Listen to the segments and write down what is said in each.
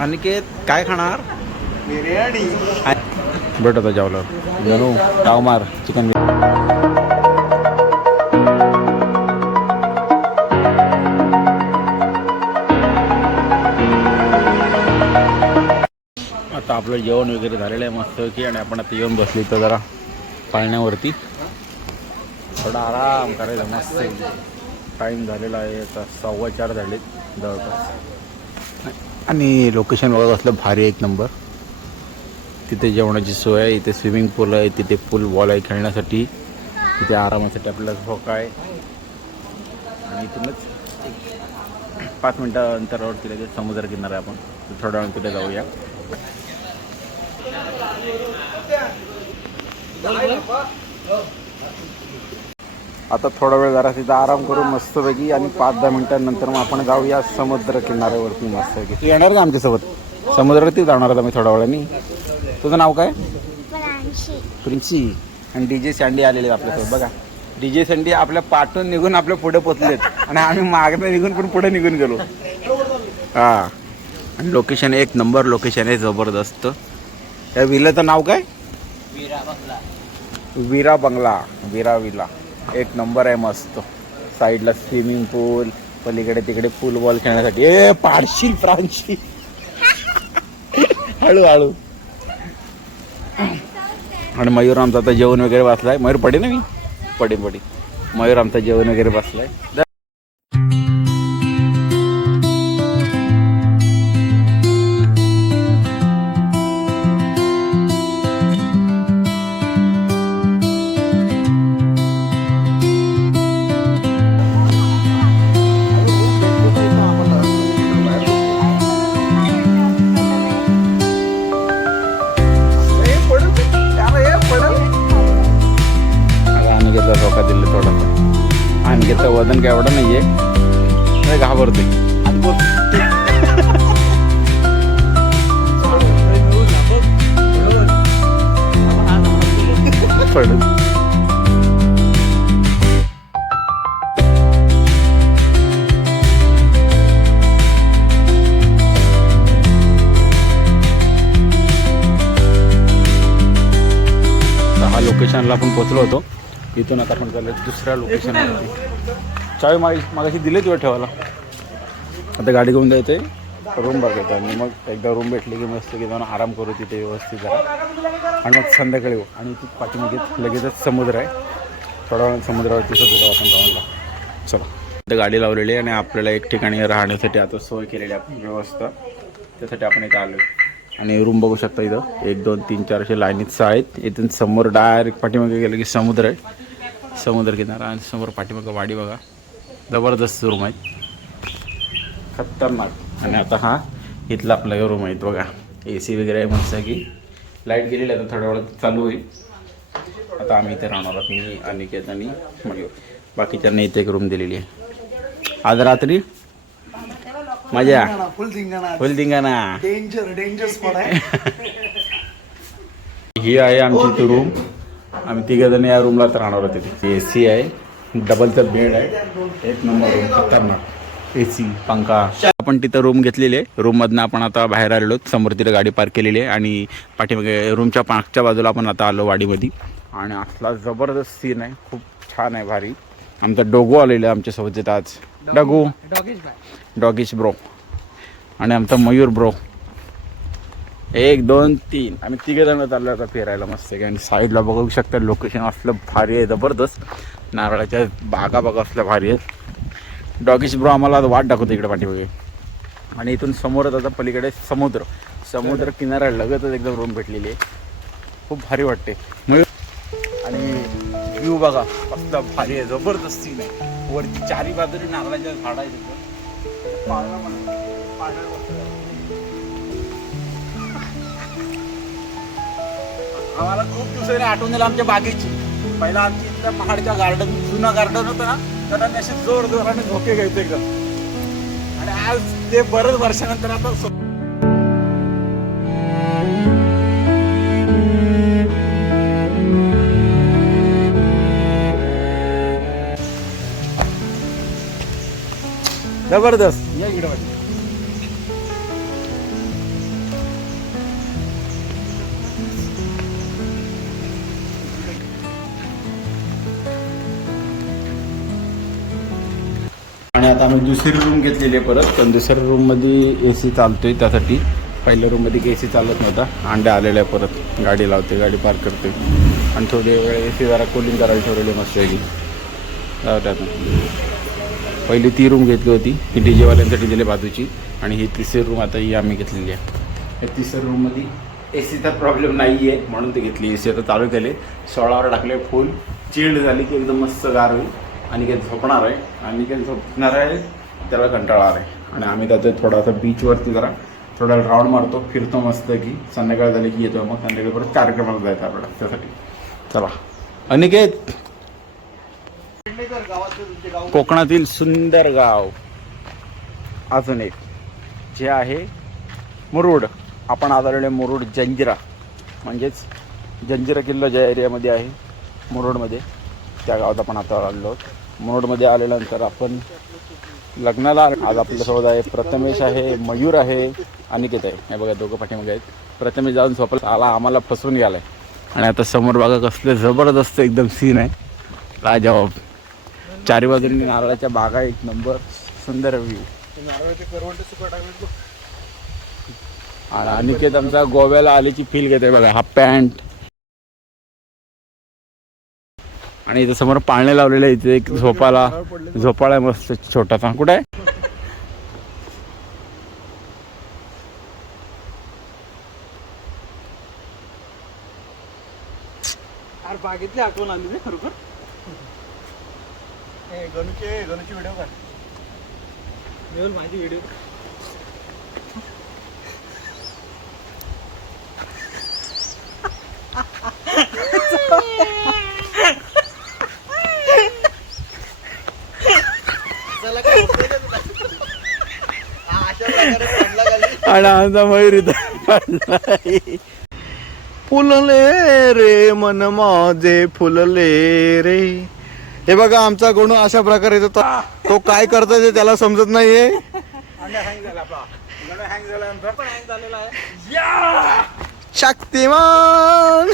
अनिकेत काय खाणार? बिर्याणी. भेट होता जेवलं जनू ताव मार चिकन. आता आपलं जेवण वगैरे झालेलं आहे मस्त की, आणि आपण आता येऊन बसली तर जरा पाळण्यावरती थोडा आराम करायचा मस्त. टाईम झालेला आहे आता 4:15 झालेत जवळपास. आणि लोकेशन बघा कसलं भारी एक नंबर. तिथे जेवणाची सोय आहे, इथे स्विमिंग पूल आहे, तिथे पूल बॉल आहे खेळण्यासाठी, तिथे आरामासाठी आपल्याला झोका आहे. आणि इथूनच 5 मिनटं अंतरावरती लगेच समुद्र किनारा आहे. आपण थोड्या वेळ तिथे जाऊया. आता थोडा वेळ जरा तिथं आराम करू मस्तपैकी, आणि 5-10 मिनिटांनंतर मग आपण जाऊया समुद्र किनाऱ्यावरती मस्तपैकी. तू येणार का आमच्यासोबत? समुद्रावरती जाणार आता मी थोड्या वेळाने. तुझं नाव काय? प्रिन्सी. आणि DJ सँडी आलेले आपल्यासोबत बघा. DJ सँडी आपल्या पाठून निघून आपल्या पुढे पोचलेत, आणि आम्ही मागनं निघून पण पुढे निघून गेलो. हा, आणि लोकेशन एक नंबर लोकेशन आहे, जबरदस्त. या विलाचं नाव काय? वीरा बंगला. वीरा विला एक नंबर आहे मस्त. साईडला स्विमिंग पूल, पलीकडे तिकडे पूल बॉल खेळण्यासाठी. ए पाडशील प्रांशी. हळूहळू. आणि मयूर आमचा आता जेवण वगैरे बसलाय. मयूर पडे ना मी पडी मयूर आमचा जेवण वगैरे बसलाय. धोका दिले थोडासा. आणखीचं वजन काय एवढं नाहीये, घाबरते. हा लोकेशनला आपण पोचलो होतो. इथून आता आपण चाललो दुसऱ्या लोकेशनवरती. चावी मागाशी दिले तुला ठेवायला. आता गाडी घेऊन जायचं आहे, रूम बघायचं, आणि मग एकदा रूम भेटली की मस्त की जाऊन आराम करू तिथे व्यवस्थित जरा, आणि मग संध्याकाळी येऊ. आणि तिथे पाठीमागे लगेचच समुद्र आहे. थोड्या वेळात समुद्रावरती सुद्धा आपण जाऊनला. चला, इथं गाडी लावलेली आहे, आणि आपल्याला एक ठिकाणी राहण्यासाठी आता सोय केलेली आहे आपण व्यवस्था. त्यासाठी आपण इथं आलो. आणि रूम बघू शकता इथं 1, 2, 3, 4 असे लाईनीत आहेत. इथून समोर डायरेक्ट पाठीमागे गेलं की समुद्र आहे, समुद्र किनारा. आणि समोर पाठीमागे वाडी बघा. जबरदस्त रूम आहेत, खतरनाक. आणि आता हा इथला आपला रूम आहेत बघा. AC वगैरे आहे मस्त की. लाईट गेलेली आहे, आता थोड्या वेळात चालू होईल. आता आम्ही इथे राहणार आहोत, मी अनिकेत आणि मयूर. बाकीच्यांना इथे एक रूम दिलेली आहे. आज रात्री मजा फुल धिंगाणा. डेंजर स्पॉट आहे. ही आहे आमची इथे रूम. आम्ही 3 जण या रूमला राहणार होते. तिथे AC आहे, डबलचा बेड आहे, एक नंबर रूम, खतरनाक. AC, पंखा. आपण तिथं रूम घेतलेली आहे. रूममधनं आपण आता बाहेर आलेलो. समोर तिथे गाडी पार्क केलेली आहे, आणि पाठीमागे रूमच्या मागच्या बाजूला आपण आता आलो वाडीमध्ये. आणि असला जबरदस्त सीन आहे, खूप छान आहे, भारी. आमचा डोगो आलेला आहे आमच्यासोबत तिथं आज. डगू डॉगिश ब्रो. आणि आमचा मयूर ब्रो. 1, 2, 3 आम्ही 3 जण चाललो आता फिरायला मस्त. आणि साईडला बघू शकता लोकेशन असलं भारी आहे, जबरदस्त. नारळाच्या बागा बघा असल्या भारी आहेत. डॉगिश ब्रो आम्हाला वाट दाखवतो इकडे पाठीमागे. आणि इथून समोरच आता पलीकडे समुद्र किनारा लगतच एकदम रूम भेटलेली आहे. खूप भारी वाटते. मयूर. आणि व्ह्यू बघा कसला भारी आहे, जबरदस्त सीन आहे. वरती चारी बाजूने नारळाच्या झाड आहेत. आम्हाला खूप दिवसांनी आठवण दिलं आमच्या बागेची. पहिला आमची इथल्या महाडच्या गार्डन, जुनं गार्डन होतं ना, तर आम्ही असे जोराने झोके घ्यायचो एकदम. आणि आज ते बरंच वर्षानंतर आता जबरदस्त या इकडे वाटतं. आणि आता आम्ही दुसरी रूम घेतलेली आहे परत. पण दुसऱ्या रूममध्ये AC चालतोय. त्यासाठी पहिल्या रूममध्ये AC चालत नव्हता. अंडे आलेले आहे परत. गाडी लावते, गाडी पार्क करते आणि थोडी वेळ AC जरा कूलिंग करायला ठेवलेली मस्त वेगळी. पहिली ती रूम घेतली होती ही डीजेवाल्यांसाठी दिली बाजूची. आणि ही तिसरी रूम आता ही आम्ही घेतलेली आहे. या तिसऱ्या रूममध्ये ACचा प्रॉब्लेम नाही आहे म्हणून ते घेतली. AC आता चालू केले, 16वर टाकले, फुल चिल्ड झाली की एकदम मस्त गार होईल. आणि काही झोपणार आहे आणि काही झोपणार आहे त्याला कंटाळा आहे. आणि आम्ही त्यात थोडासा बीचवरती जरा थोडा राऊंड मारतो, फिरतो मस्त की संध्याकाळ झाली की येतो. मग संध्याकाळी परत कार्यक्रमाला जायचं आपल्याला. त्यासाठी चला. अनिकेत, कोकणातील सुंदर गाव अजून एक जे आहे मुरुड. आपण आज आलेलो आहे मुरुड जंजिरा, म्हणजेच जंजिरा किल्ला ज्या एरियामध्ये आहे मुरुडमध्ये, त्या गावात आपण आता आलेलो आहोत. मुरुडमध्ये आल्यानंतर आपण लग्नाला आज आपल्यासोबत आहे प्रथमेश आहे, मयूर आहे, अनिकेत आहे. हे बघा दोघं पाठीमागे आहेत. प्रथमेश जाऊन झोपला आला, आम्हाला फसवून गेलाय. आणि आता समोर बघा कसले जबरदस्त एकदम सीन आहे. लाजवाब. चारी बाजूंनी नारळाच्या बागा, एक नंबर सुंदर व्ह्यू. आणि अनिकेत आमचा गोव्याला आल्याची फील घेते बघा. हाफ पॅन्ट आणि इथं समोर पाळणे लावलेले आहे. इथे एक झोपाळा मस्त छोटासा. कुठे आहे? बागेतली आठवण आली रे खरोखर. गणूची व्हिडिओ काढ. माझी व्हिडिओ आणि आमचा मयूर इथं फुलले रे मन माझे फुलले रे. हे बघा आमचा गणू अशा प्रकारे येतो. तो काय करतोय ते त्याला समजत नाहीये. शक्तिमान.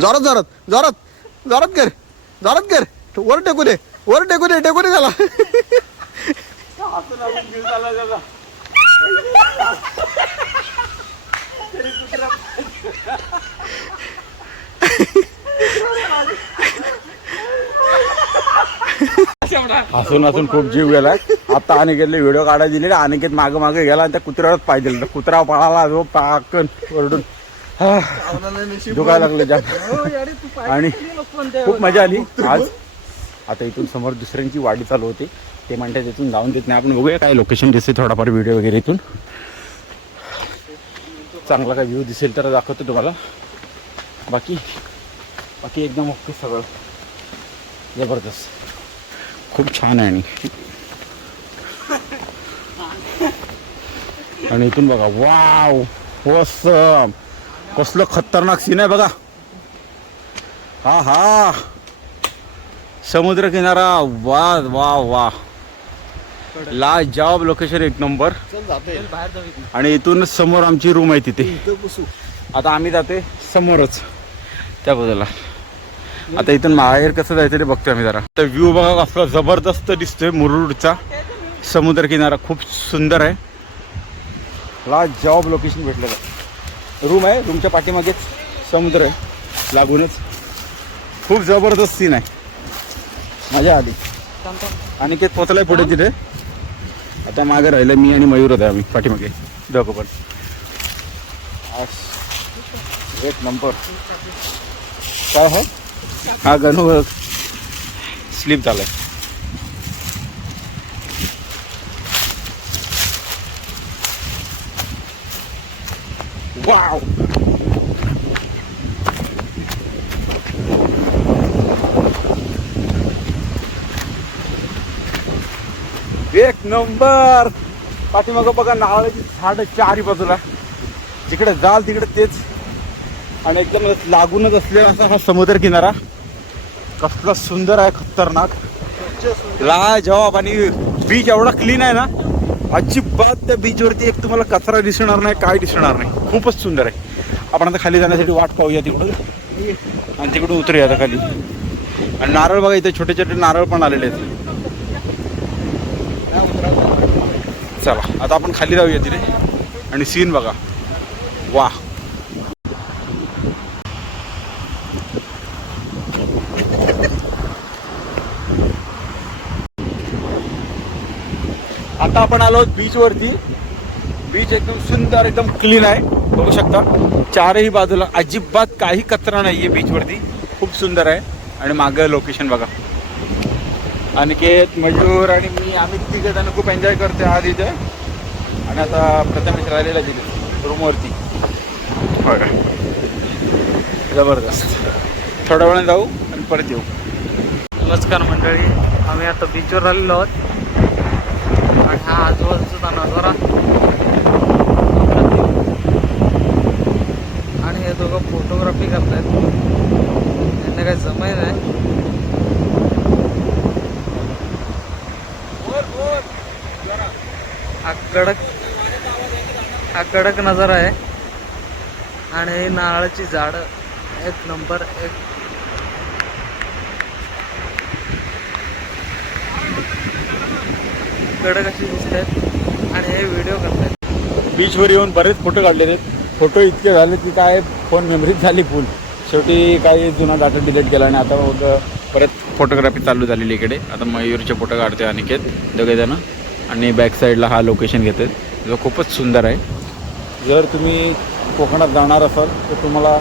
जोरात जोरात जोरात जोरात कर, जोरात कर. वर टेकू दे, वर टेकू दे, टेकू दे त्याला. हसून हसून खूप जीव गेलाय. आता अनिकेतले व्हिडिओ काढायला दिलेले. अनिकेत मागे मागे गेला आणि त्या कुत्र्यावरच पाहिजे. कुत्रा पळाला जो पाकन ओरडून दुखायला लागले जाम. आणि खूप मजा आली आज. आता इथून समोर दुसऱ्यांची वाडी चालू होती. ते म्हणतात इथून जाऊन देत नाही. आपण बघूया काय लोकेशन दिसते, थोडाफार व्हिडिओ वगैरे इथून चांगला काय व्ह्यू दिसेल तर दाखवतो तुम्हाला. बाकी एकदम ओके सगळं जबरदस्त, खूप छान आहे. आणि इथून बघा, वाव वसम, कसलं खतरनाक सीन आहे बघा. हा हा समुद्र किनारा, वा वा वा, लाजवाब लोकेशन, एक नंबर. आणि इथून समोर आमची रूम आहे तिथे. आता आम्ही जाते समोरच त्या बाजूला. आता इथून बाहेर कसं जायचं ते बघतोय आम्ही जरा. तर व्ह्यू बघा कसला जबरदस्त दिसतोय. मुरुडचा समुद्र किनारा खूप सुंदर आहे. लाजवाब लोकेशन भेटलं का. रूम आहे, रूमच्या पाठीमागेच समुद्र आहे लागूनच. खूप जबरदस्त सीन आहे, मजा आली. अनिकेत पोचलाय पुढे तिथे. आता मागे राहिलं मी आणि मयूर होता आम्ही पाठीमागे दोघं पण. एक नंबर. काय हो, हा गणू स्लीप झालाय. वाव, एक नंबर. पाठीमागं बघा नारळाची झाडं चारी बाजूला, जिकडे जाल तिकडे तेच. आणि एकदम लागूनच असलेला असा हा समुद्र किनारा. कसला सुंदर आहे, खतरनाक, लाजवाब. आणि बीच एवढा क्लीन आहे ना, अजिबात त्या बीचवरती एक तुम्हाला कचरा दिसणार नाही, काय दिसणार नाही. खूपच सुंदर आहे. आपण आता खाली जाण्यासाठी वाट पाहूया तिकडून आणि तिकडून उतरूया आता खाली. आणि नारळ बघा, इथे छोटे छोटे नारळ पण आलेले आहेत. चला आता आपण खाली जाऊया तिथे आणि सीन बघा. वा, आता आपण आलो बीचवरती. बीच एकदम सुंदर, एकदम क्लीन आहे, बघू शकता. चारही बाजूला अजिबात काही कचरा नाही आहे बीचवरती. खूप सुंदर आहे. आणि मागं लोकेशन बघा. अनिकेत, मयूर आणि मी, आम्ही तिघे जण खूप एन्जॉय करतोय आज इथे. आणि आता प्रथमेश राहिलेला तिथे रूमवरती बघा. जबरदस्त. थोड्या वेळाने जाऊ आणि परत येऊ. नमस्कार मंडळी, आम्ही आता बीचवर आलेलो आहोत. आणि हा आजूबाजूचा नजारा. आणि हे दोघं फोटोग्राफी करतायत. त्यांना काही जमाय नाही. हा कडक नजारा आहे. आणि नारळाची झाडं एक नंबर एक. कडक अशी दिसतात आणि हे व्हिडिओ करतात. बीचवर येऊन बरेच फोटो काढलेले आहेत. फोटो इतके झाले की काय फोन मेमरीज झाली फुल. शेवटी काही जुना डाटा डिलीट केला आणि आता मग परत फोटोग्राफी चालू झालेली इकडे. आता मयूरचे फोटो काढते अनिकेत दोघेजणं. आणि बॅक साईडला हा लोकेशन घेतात जो खूपच सुंदर आहे. जर तुम्ही कोकणात जाणार असाल तर तुम्हाला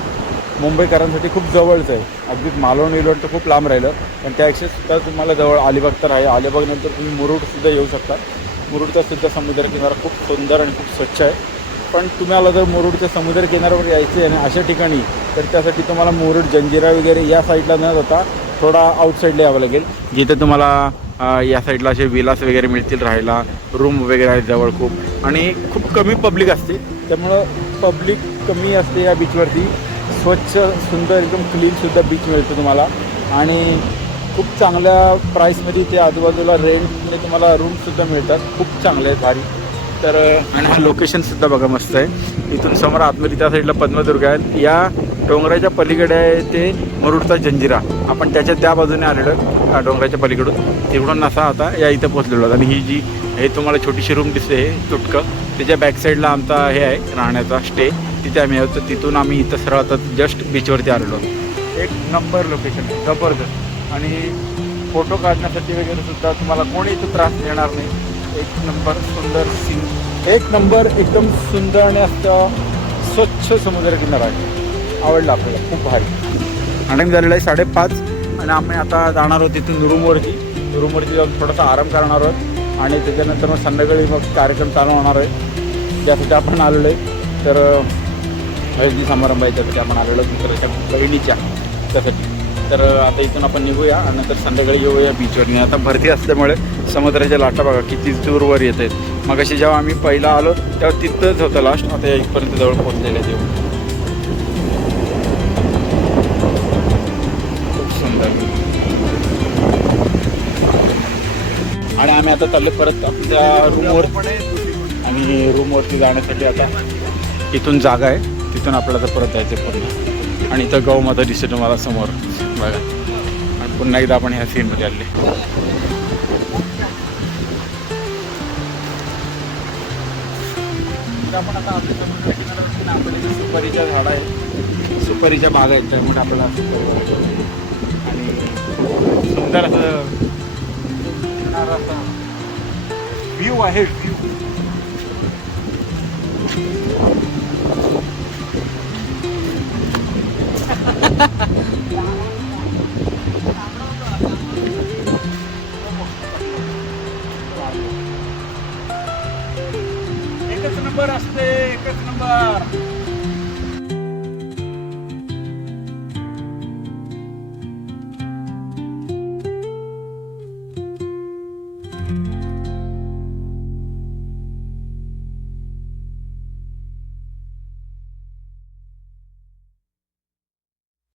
मुंबईकरांसाठी खूप जवळचं आहे. अगदीच मालवण विलवण तर खूप लांब राहिलं, पण त्यापेक्षासुद्धा तुम्हाला जवळ अलिबाग तर आहे. अलिबागनंतर तुम्ही मुरुडसुद्धा येऊ शकता. मुरुडचा सुद्धा समुद्रकिनारा खूप सुंदर आणि खूप स्वच्छ आहे. पण तुम्हाला जर मुरुडच्या समुद्रकिनाऱ्यावर यायचं आहे आणि अशा ठिकाणी, तर त्यासाठी तुम्हाला मुरुड, जंजिरा वगैरे या साईडला न जाता थोडा आउटसाईडला यावं लागेल, जिथे तुम्हाला या साईडला असे विलास वगैरे मिळतील राहायला. रूम वगैरे आहेत जवळ खूप. आणि खूप कमी पब्लिक असते, त्यामुळं पब्लिक कमी असते या बीचवरती. स्वच्छ, सुंदर, एकदम क्लीनसुद्धा बीच मिळतो तुम्हाला. आणि खूप चांगल्या प्राईसमध्ये ते आजूबाजूला रेंटने तुम्हाला रूमसुद्धा मिळतात. खूप चांगले आहेत, भारी. तर आणि हा लोकेशनसुद्धा बघा मस्त आहे. इथून समोर आतमध्ये त्या साईडला पद्मदुर्ग आहे. या डोंगराच्या पलीकडे आहे ते मुरुडचा जंजिरा. आपण त्याच्या त्या बाजूने आलेलो डोंगराच्या पलीकडून. तिकडून असा आता या इथं पोचलेलो आहोत. आणि ही जी हे तुम्हाला छोटीशी रूम दिसते, हे तुटकं, त्याच्या बॅकसाईडला आमचा हे आहे राहण्याचा स्टे. तिथे आम्ही आहोत. तर तिथून आम्ही इथं सरळ आता जस्ट बीचवरती आलेलो आहोत. एक नंबर लोकेशन, जबरदस्त. आणि फोटो काढण्यासाठी वगैरे सुद्धा तुम्हाला कोणी इथं त्रास देणार नाही. एक नंबर सुंदर सीन, एक नंबर एकदम सुंदर आणि असं स्वच्छ समुद्रकिनारा आहे. आवडलं आपल्याला, खूप भारी. टाईम झालेला आहे 5:30. आणि आम्ही आता जाणार आहोत तिथून रूमवरती जाऊन थोडासा आराम करणार आहोत. आणि त्याच्यानंतर मग संध्याकाळी मग कार्यक्रम चालू होणार आहे, ज्यासाठी आपण आलेलो आहे. तर हळदी समारंभ आहे, त्यासाठी आपण आलेलो दुसऱ्याच्या बहिणीच्या, त्यासाठी. तर आता इथून आपण निघूया आणि नंतर संध्याकाळी येऊया बीचवरनी. आता भरती असल्यामुळे समुद्राच्या लाटा बघा किती दूरवर येत आहेत. मग अशी जेव्हा आम्ही पहिला आलो तेव्हा तिथंच होतं लास्ट. आता या इथपर्यंत जवळ पोहोचलेले आहेत. खूप सुंदर. आणि आम्ही आता चाललो परत आपल्या रूमवर. आणि रूमवरती जाण्यासाठी आता इथून जागा आहे, तिथून आपल्याला तर परत जायचं पूर्ण. आणि इथं गौमाता दिसते तुम्हाला समोर बघा. आणि पुन्हा एकदा आपण ह्या सीनमध्ये आले. आपण आता आपल्या समुद्र किनाऱ्यावरती ना, आपल्या इथे सुपारीच्या झाडं आहेत, सुपारीच्या बागा आहेत, त्यामुळे आपल्याला आणि सुंदर असं व्ह्यू आहे. व्ह्यू एकच नंबर असते, एकच नंबर.